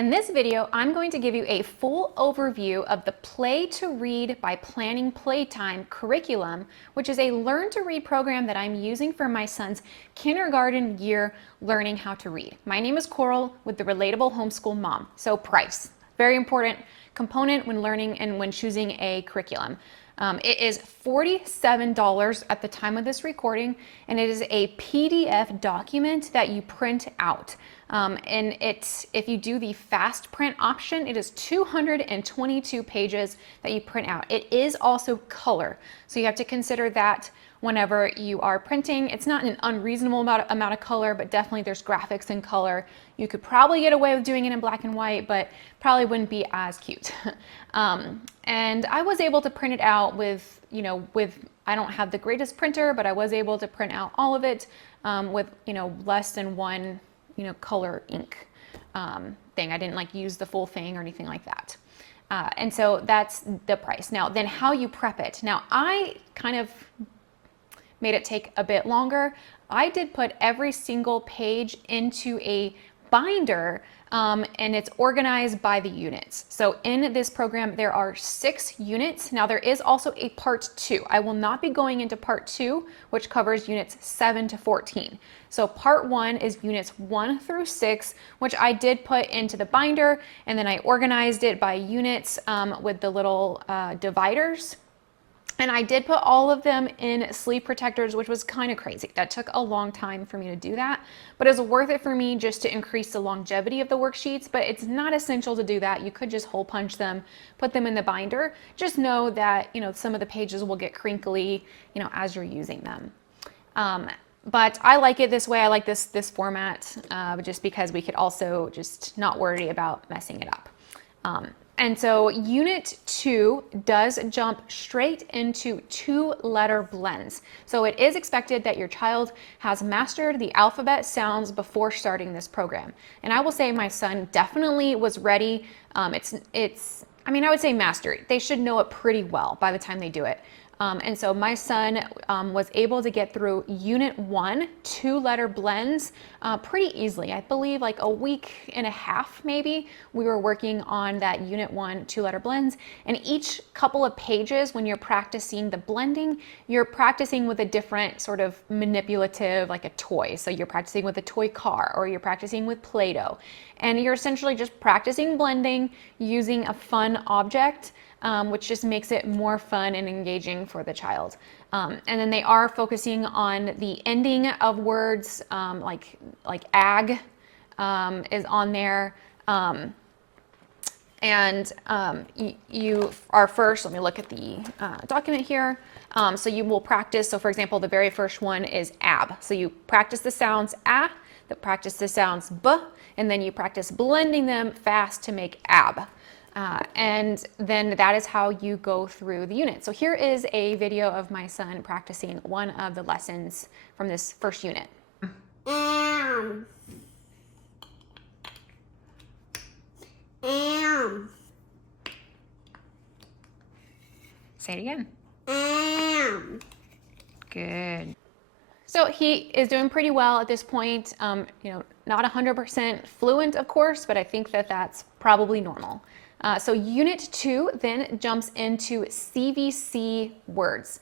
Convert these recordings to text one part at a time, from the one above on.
In this video, I'm going to give you a full overview of the Play to Read by Planning Playtime curriculum, which is a learn to read program that I'm using for my son's kindergarten year learning how to read. My name is Coral with the Relatable Homeschool Mom. So price, very important component when learning and when choosing a curriculum. It is $47 at the time of this recording, and it is a PDF document that you print out. And if you do the fast print option, it is 222 pages that you print out. It is also color, so you have to consider that whenever you are printing. It's not an unreasonable amount of color, but definitely there's graphics in color. You could probably get away with doing it in black and white, but probably wouldn't be as cute. And I was able to print it out with, I don't have the greatest printer, but I was able to print out all of it with, less than one, color ink thing. I didn't use the full thing or anything like that. And so that's the price. Now, then how you prep it. Now, I kind of made it take a bit longer. I did put every single page into a binder, and it's organized by the units. So in this program, there are 6 units. Now there is also a part 2. I will not be going into part 2, which covers units 7 to 14. So part 1 is units 1 through 6, which I did put into the binder, and then I organized it by units with the little dividers. And I did put all of them in sleeve protectors, which was kind of crazy. That took a long time for me to do that, but it was worth it for me just to increase the longevity of the worksheets. But it's not essential to do that. You could just hole punch them, put them in the binder. Just know that, some of the pages will get crinkly, as you're using them. But I like it this way. I like this format just because we could also just not worry about messing it up. And so unit 2 does jump straight into 2-letter blends. So it is expected that your child has mastered the alphabet sounds before starting this program. And I will say my son definitely was ready. I would say mastered. They should know it pretty well by the time they do it. And so my son was able to get through unit 1, 2-letter blends pretty easily. I believe like a week and a half maybe, we were working on that unit 1, 2-letter blends. And each couple of pages, when you're practicing the blending, you're practicing with a different sort of manipulative, like a toy. So you're practicing with a toy car, or you're practicing with Play-Doh. And you're essentially just practicing blending using a fun object, which just makes it more fun and engaging for the child. And then they are focusing on the ending of words, like ag is on there. You are first, let me look at the document here. So you will practice, so for example, the very first one is ab. So you practice the sounds a, practice the sounds b, and then you practice blending them fast to make ab. And then that is how you go through the unit. So here is a video of my son practicing one of the lessons from this first unit. Say it again. Good. So he is doing pretty well at this point. Not 100% fluent, of course, but I think that that's probably normal. So unit 2 then jumps into CVC words,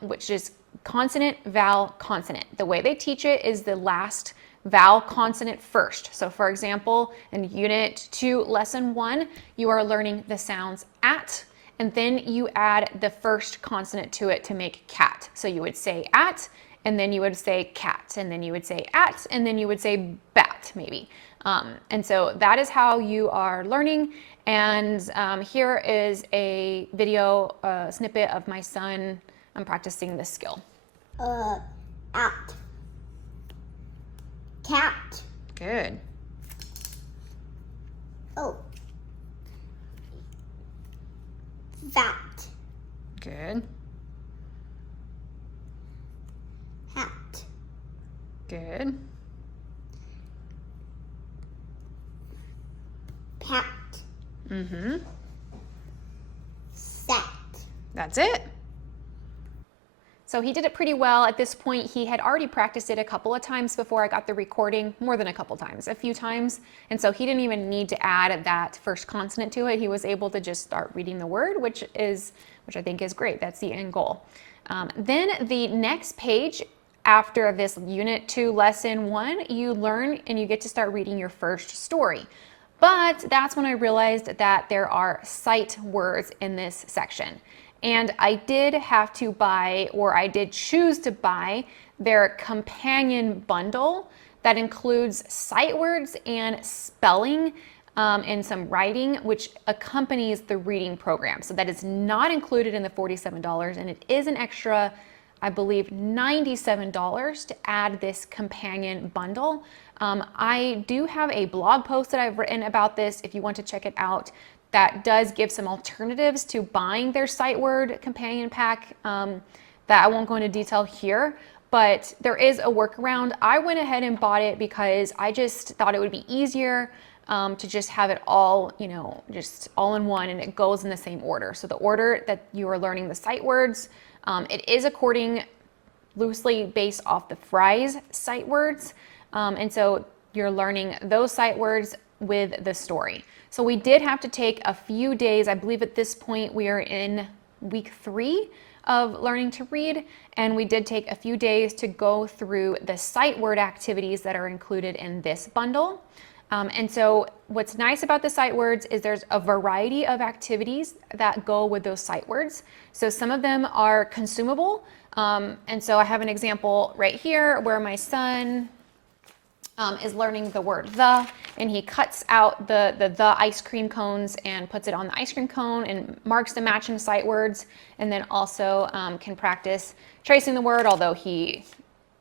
which is consonant, vowel, consonant. The way they teach it is the last vowel consonant first. So for example, in unit 2, lesson 1, you are learning the sounds at, and then you add the first consonant to it to make cat. So you would say at, and then you would say cat, and then you would say at, and then you would say bat, maybe. And so that is how you are learning. And here is a video snippet of my son. I'm practicing this skill. At. Cat. Good. Oh. That. Good. Hat. Good. Pat. Mm-hmm. Set. That's it. So he did it pretty well. At this point, he had already practiced it a couple of times before I got the recording, more than a couple times, a few times. And so he didn't even need to add that first consonant to it. He was able to just start reading the word, which I think is great. That's the end goal. Then the next page after this Unit 2, Lesson 1, you learn and you get to start reading your first story. But that's when I realized that there are sight words in this section. And I did have to buy, or I did choose to buy, their companion bundle that includes sight words and spelling and some writing, which accompanies the reading program. So that is not included in the $47, and it is an extra, I believe, $97 to add this companion bundle. I do have a blog post that I've written about this if you want to check it out. That does give some alternatives to buying their sight word companion pack that I won't go into detail here, but there is a workaround. I went ahead and bought it because I just thought it would be easier to just have it all, just all in one, and it goes in the same order. So the order that you are learning the sight words, it is according loosely based off the Fry's sight words. And so you're learning those sight words with the story. So we did have to take a few days. I believe at this point we are in week 3 of learning to read, and we did take a few days to go through the sight word activities that are included in this bundle. And so what's nice about the sight words is there's a variety of activities that go with those sight words. So some of them are consumable. And so I have an example right here where my son is learning the word the, and he cuts out the ice cream cones and puts it on the ice cream cone and marks the matching sight words, and then also can practice tracing the word, although he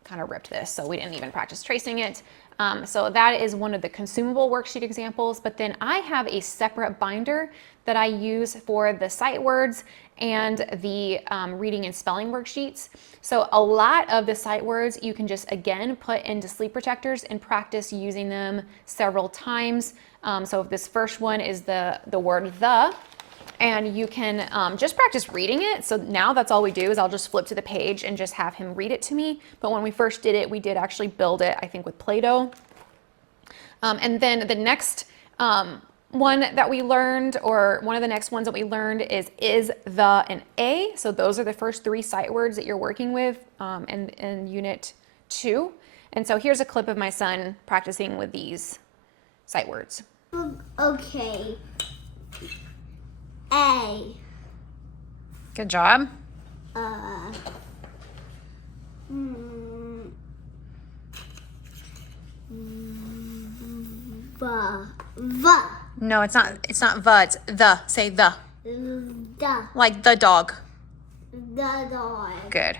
kind of ripped this, so we didn't even practice tracing it. So that is one of the consumable worksheet examples, but then I have a separate binder that I use for the sight words and the reading and spelling worksheets. So a lot of the sight words you can just, again, put into sleep protectors and practice using them several times. So if this first one is the word the, and you can just practice reading it. So now that's all we do is I'll just flip to the page and just have him read it to me. But when we first did it, we did actually build it, I think, with Play-Doh. And then the next one that we learned, or one of the next ones that we learned is, the, and a. So those are the first 3 sight words that you're working with in Unit 2. And so here's a clip of my son practicing with these sight words. Okay. A. Good job. Va. No, it's not the, it's the. Say the. The. Like the dog. The dog. Good.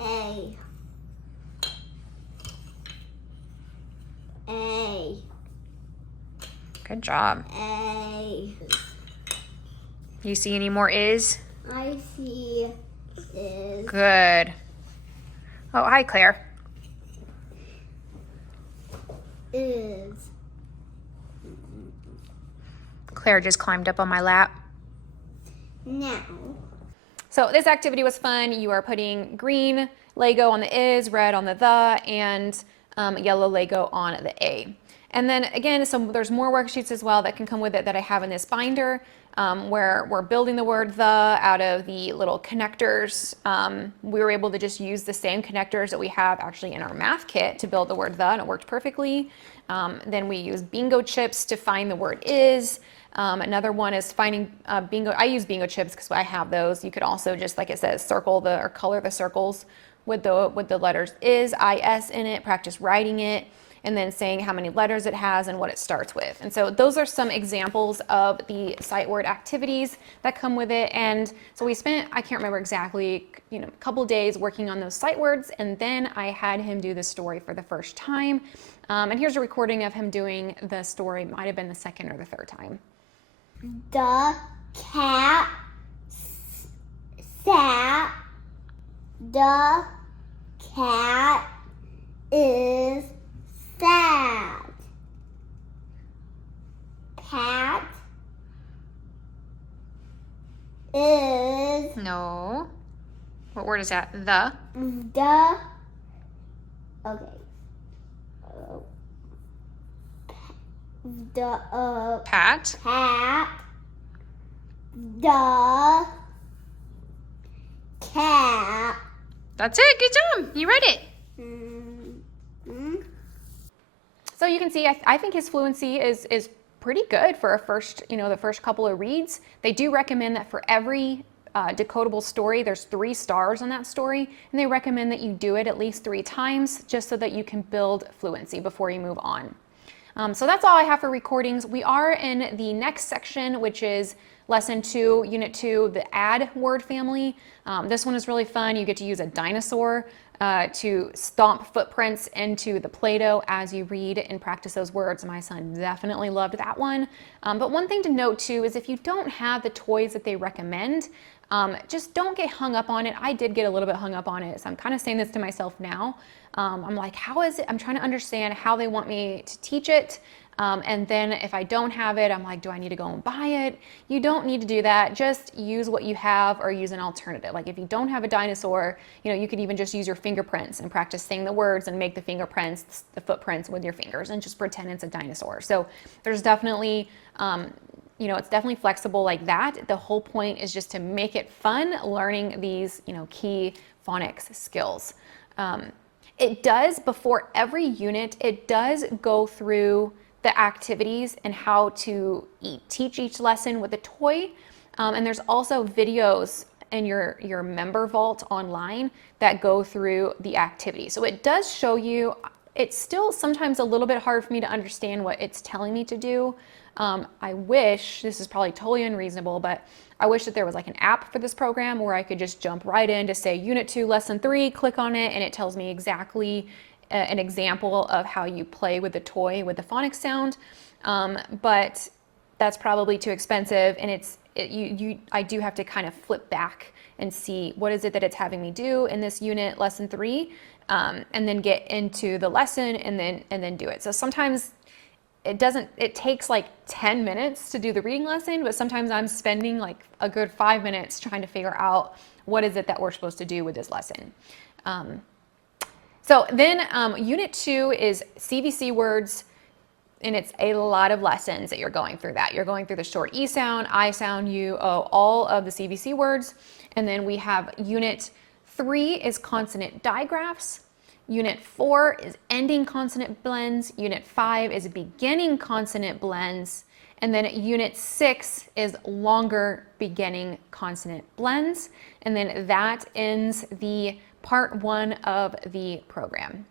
A. A. Good job. A. You see any more is? I see is. Good. Oh, hi, Claire. Is. Claire just climbed up on my lap. Now. So this activity was fun. You are putting green Lego on the is, red on the and yellow Lego on the a. And then again, there's more worksheets as well that can come with it that I have in this binder, where we're building the word the out of the little connectors. We were able to just use the same connectors that we have actually in our math kit to build the word the, and it worked perfectly. Then we use bingo chips to find the word is. Another one is finding bingo. I use bingo chips because I have those. You could also just, like it says, or color the circles with the letters is, is in it, practice writing it, and then saying how many letters it has and what it starts with. And so those are some examples of the sight word activities that come with it. And so we spent, I can't remember exactly, a couple days working on those sight words, and then I had him do the story for the first time. And here's a recording of him doing the story. Might have been the second or the third time. The cat sat. The cat is sad. Cat No. What word is that? The. The. Okay. The Pat. cat. The cat. That's it. Good job. You read it. Mm-hmm. So you can see, I think his fluency is pretty good for a first, the first couple of reads. They do recommend that for every decodable story, there's 3 stars on that story, and they recommend that you do it at least 3 times just so that you can build fluency before you move on. So that's all I have for recordings. We are in the next section, which is Lesson 2, Unit 2, the add word family. This one is really fun. You get to use a dinosaur to stomp footprints into the Play-Doh as you read and practice those words. My son definitely loved that one. But one thing to note too is if you don't have the toys that they recommend, just don't get hung up on it. I did get a little bit hung up on it, so I'm kind of saying this to myself now. I'm like, how is it? I'm trying to understand how they want me to teach it. And then if I don't have it, I'm like, do I need to go and buy it? You don't need to do that. Just use what you have or use an alternative. Like if you don't have a dinosaur, you could even just use your fingerprints and practice saying the words and make the fingerprints, the footprints with your fingers and just pretend it's a dinosaur. So there's definitely, it's definitely flexible like that. The whole point is just to make it fun learning these, key phonics skills. It does, before every unit, it does go through the activities and how to teach each lesson with a toy. And there's also videos in your member vault online that go through the activity. So it does show you. It's still sometimes a little bit hard for me to understand what it's telling me to do. I wish, this is probably totally unreasonable, but I wish that there was like an app for this program where I could just jump right in to say Unit 2, Lesson 3, click on it, and it tells me exactly an example of how you play with the toy with the phonics sound. But that's probably too expensive, and I do have to kind of flip back and see what is it that it's having me do in this unit, Lesson 3, and then get into the lesson and then do it. So sometimes it takes like 10 minutes to do the reading lesson, but sometimes I'm spending like a good 5 minutes trying to figure out what is it that we're supposed to do with this lesson. So then Unit 2 is CVC words, and it's a lot of lessons that you're going through that. You're going through the short E sound, I sound, U, O, all of the CVC words. And then we have Unit 3 is consonant digraphs. Unit 4 is ending consonant blends. Unit 5 is beginning consonant blends. And then Unit 6 is longer beginning consonant blends. And then that ends the Part 1 of the program.